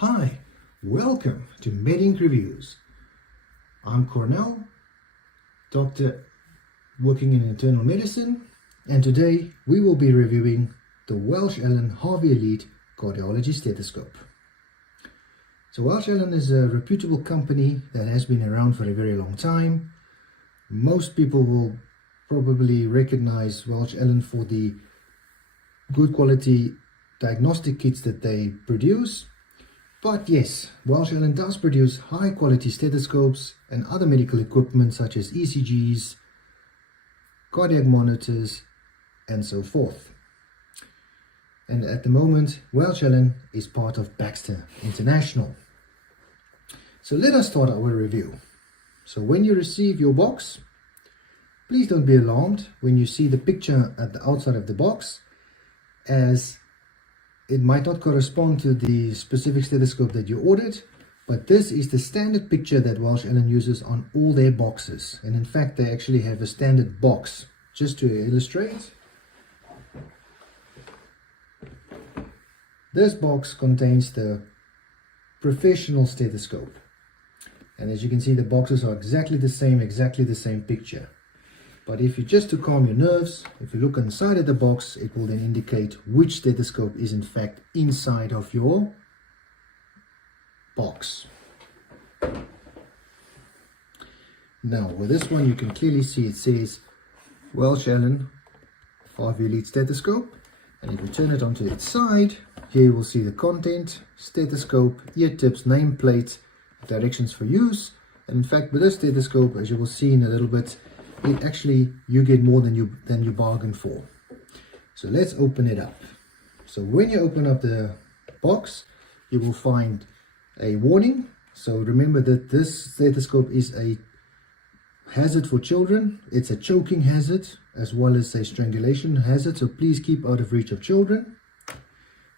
Hi, welcome to MedInc Reviews. I'm Cornell, doctor working in internal medicine, and today we will be reviewing the Welch Allyn Harvey Elite cardiology stethoscope. So Welch Allyn is a reputable company that has been around for a very long time. Most people will probably recognize Welch Allyn for the good quality diagnostic kits that they produce. But yes, Welch Allyn does produce high quality stethoscopes and other medical equipment such as ECGs, cardiac monitors, and so forth. And at the moment, Welch Allyn is part of Baxter International. So let us start our review. So when you receive your box, please don't be alarmed when you see the picture at the outside of the box, as it might not correspond to the specific stethoscope that you ordered, but this is the standard picture that Welch Allyn uses on all their boxes. And in fact, they actually have a standard box. Just to illustrate, this box contains the professional stethoscope. And as you can see, the boxes are exactly the same picture. But if you just to calm your nerves, if you look inside of the box, it will then indicate which stethoscope is in fact inside of your box. Now with this one, you can clearly see it says Welch Allyn Harvey Elite stethoscope. And if you turn it onto its side, here you will see the content, stethoscope, ear tips, nameplate, directions for use. And in fact, with this stethoscope, as you will see in a little bit, you get more than you bargained for. So let's open it up. So when you open up the box, you will find a warning. So remember that this stethoscope is a hazard for children. It's a choking hazard as well as a strangulation hazard, so please keep out of reach of children.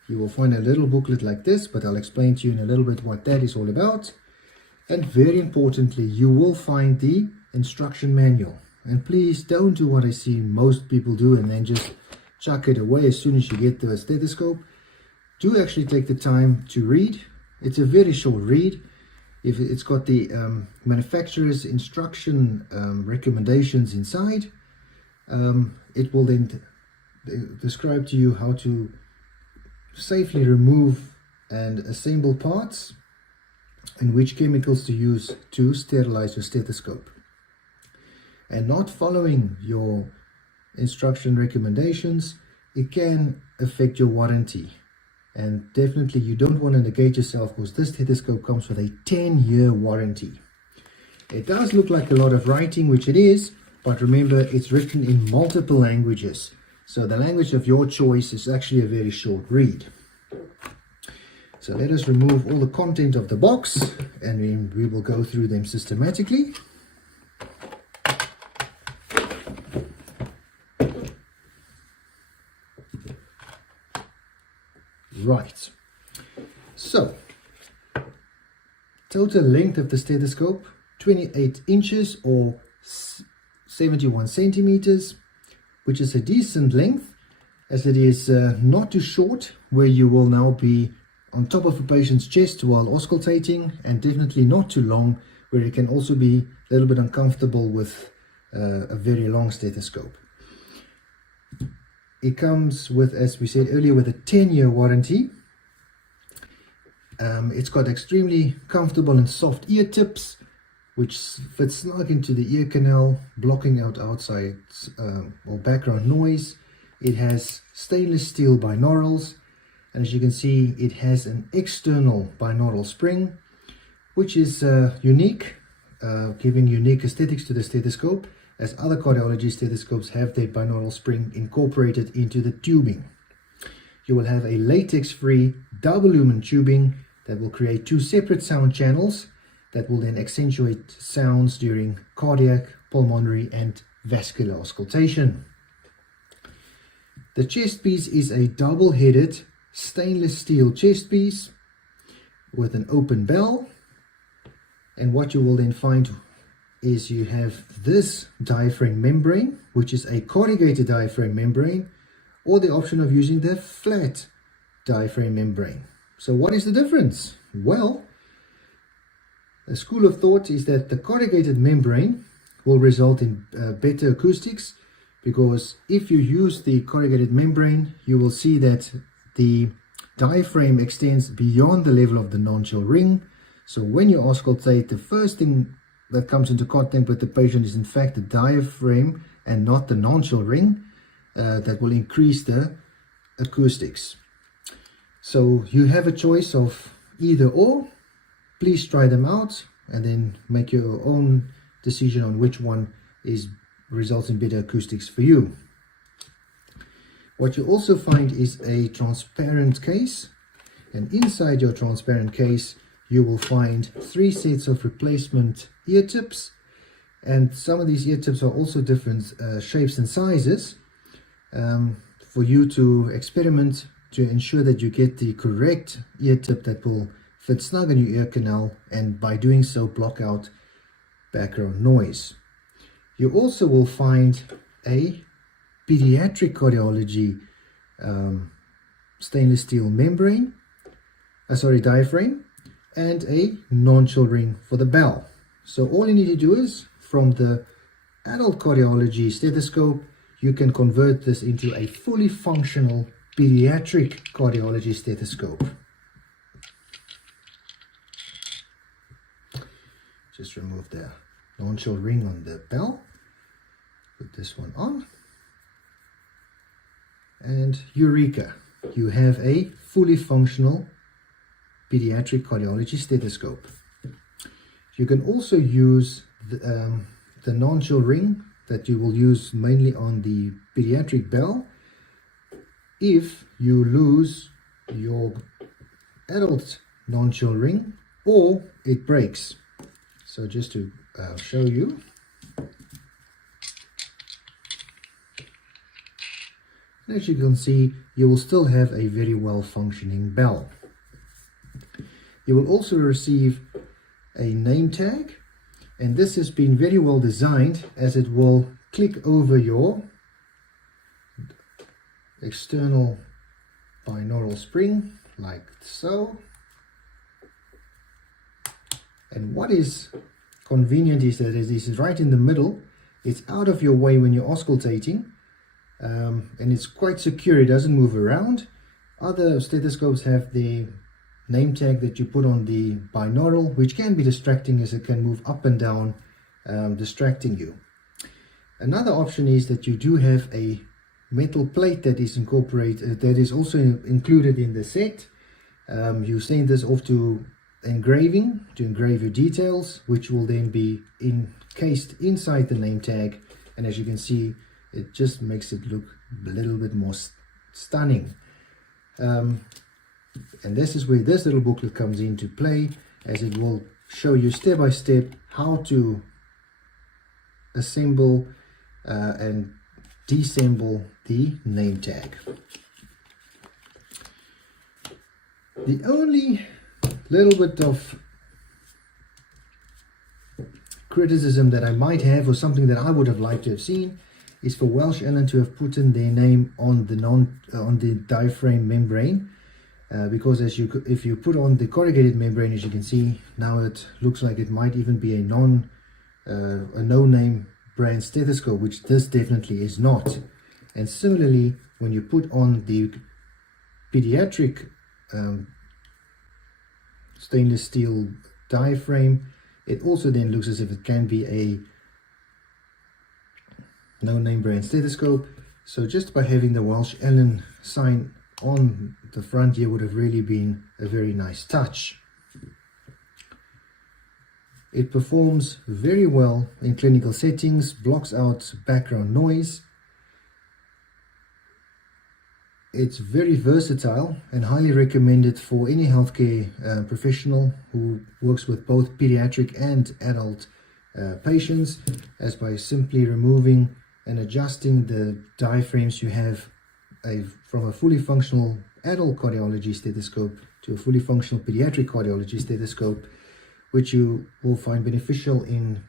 You will find a little booklet like this, but I'll explain to you in a little bit what that is all about. And very importantly, you will find the instruction manual. And please don't do what I see most people do and then just chuck it away as soon as you get the stethoscope. Do actually take the time to read. It's a very short read. If it's got the manufacturer's instruction recommendations inside, it will then describe to you how to safely remove and assemble parts and which chemicals to use to sterilize your stethoscope. And not following your instruction recommendations, it can affect your warranty. And definitely you don't want to negate yourself, because this stethoscope comes with a 10-year warranty. It does look like a lot of writing, which it is, but remember it's written in multiple languages. So the language of your choice is actually a very short read. So let us remove all the content of the box and we will go through them systematically. Right, so total length of the stethoscope 28 inches or 71 centimeters, which is a decent length, as it is not too short where you will now be on top of a patient's chest while auscultating, and definitely not too long where it can also be a little bit uncomfortable with a very long stethoscope. It comes with, as we said earlier, with a 10-year warranty. It's got extremely comfortable and soft ear tips, which fit snug into the ear canal, blocking out outside or background noise. It has stainless steel binaurals, and as you can see, it has an external binaural spring, which is unique, giving unique aesthetics to the stethoscope, as other cardiology stethoscopes have their binaural spring incorporated into the tubing. You will have a latex-free double lumen tubing that will create two separate sound channels that will then accentuate sounds during cardiac, pulmonary, and vascular auscultation. The chest piece is a double-headed stainless steel chest piece with an open bell, and what you will then find is you have this diaphragm membrane, which is a corrugated diaphragm membrane, or the option of using the flat diaphragm membrane. So what is the difference? Well, a school of thought is that the corrugated membrane will result in better acoustics, because if you use the corrugated membrane, you will see that the diaphragm extends beyond the level of the nonchial ring. So when you auscultate, the first thing that comes into contact with the patient is in fact the diaphragm and not the nonchial ring. That will increase the acoustics. So you have a choice of either or. Please try them out and then make your own decision on which one results in better acoustics for you. What you also find is a transparent case, and inside your transparent case you will find 3 sets of replacement ear tips, and some of these ear tips are also different shapes and sizes for you to experiment to ensure that you get the correct ear tip that will fit snug in your ear canal, and by doing so block out background noise. You also will find a pediatric cardiology stainless steel diaphragm, and a nonchial ring for the bell. So all you need to do is, from the adult cardiology stethoscope, you can convert this into a fully functional pediatric cardiology stethoscope. Just remove the nonchial ring on the bell, put this one on, and eureka, you have a fully functional pediatric cardiology stethoscope. You can also use the nonchial ring that you will use mainly on the pediatric bell if you lose your adult nonchial ring or it breaks. So just to show you, as you can see, you will still have a very well functioning bell. You will also receive a name tag, and this has been very well designed as it will click over your external binaural spring like so. And what is convenient is that this is right in the middle. It's out of your way when you're auscultating, and it's quite secure. It doesn't move around. Other stethoscopes have the name tag that you put on the binaural, which can be distracting as it can move up and down, distracting you. Another option is that you do have a metal plate that is incorporated, that is also included in the set. You send this off to engraving to engrave your details, which will then be encased inside the name tag, and as you can see, it just makes it look a little bit more stunning. And this is where this little booklet comes into play, as it will show you step by step how to assemble and disassemble the name tag. The only little bit of criticism that I might have, or something that I would have liked to have seen, is for Welch Allyn to have put in their name on the diaphragm membrane, because if you put on the corrugated membrane, as you can see now, it looks like it might even be a no-name brand stethoscope, which this definitely is not. And similarly, when you put on the pediatric stainless steel diaphragm, it also then looks as if it can be a no-name brand stethoscope. So just by having the Welch Allyn sign on the front here would have really been a very nice touch. It performs very well in clinical settings, blocks out background noise. It's very versatile and highly recommended for any healthcare professional who works with both pediatric and adult patients, as by simply removing and adjusting the diaphragms you have from a fully functional adult cardiology stethoscope to a fully functional pediatric cardiology stethoscope, which you will find beneficial in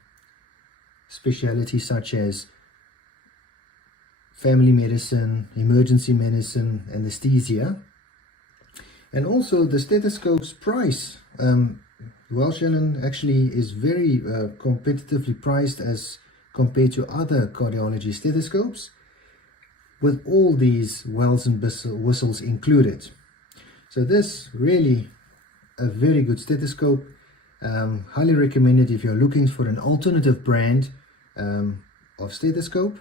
specialties such as family medicine, emergency medicine, anesthesia. And also the stethoscope's price. Welch Allyn actually is very competitively priced as compared to other cardiology stethoscopes, with all these bells and whistles included. So this really a very good stethoscope. Highly recommended if you're looking for an alternative brand of stethoscope,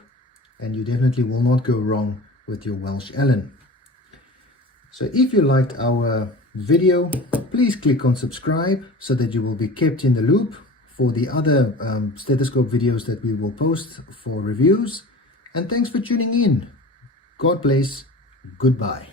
and you definitely will not go wrong with your Welch Allyn. So if you liked our video, please click on subscribe so that you will be kept in the loop for the other stethoscope videos that we will post for reviews. And thanks for tuning in. God bless. Goodbye.